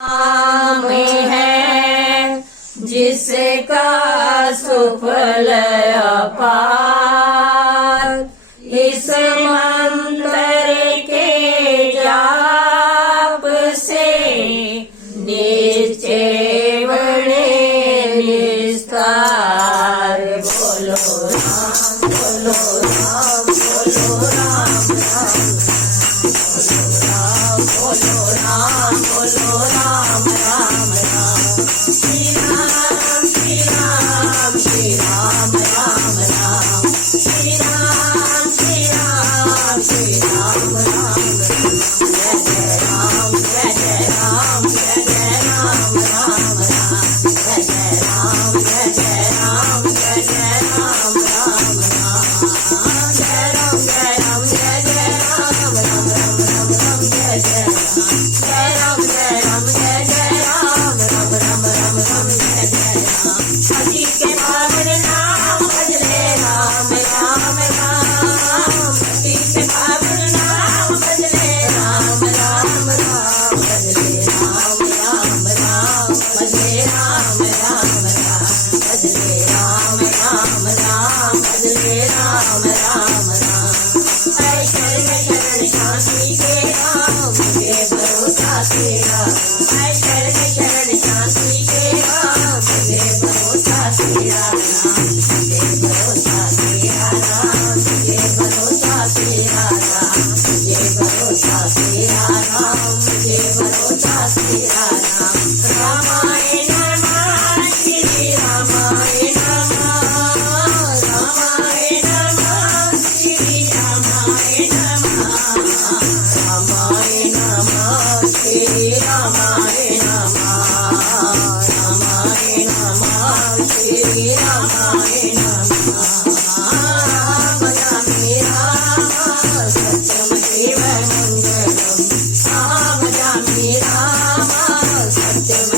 नाम है जिसका सुफल अपार। इस मंत्र के जाप से निश्चेवणे निस्तार। बोलो राम बोलो राम बोलो राम राम बोलो राम बोलो राम राम राम। श्री राम श्री राम श्री राम राम राम। श्री राम श्री राम श्री राम राम राम। जय जय राम जय जय राम जय जय राम राम राम। जय जय राम जय जय राम जय जय राम राम राम। जय राम जय राम जय जय राम राम राम राम राम। जय जय राम जय राम जय राम जय जय राम राम राम राम राम। जय जय राम। हरि के पावन नाम भजले राम राम राम। हरि के पावन नाम भजले राम राम राम। भजले राम राम राम भजले राम राम राम। भजले राम राम राम भजले राम राम राम। है शरण शरण शांति के राम मुझे भरोसा तेरा। है शरण शरण शांति के राम मुझे भरोसा तेरा राम। मुझे भरोसा तेरा राम मुझे भरोसा तेरा राम। मुझे भरोसा तेरा राम मुझे भरोसा तेरा राम। रामाय नमः श्री रामाय नमः। रामाय नमः श्री रामाय नमः। रामाय नमः श्री रामाय नमः। रामाय नमः श्री रामाय नमः। राम जामि राम सत्यम शिव मंगलम। राम जामि राम सत्यम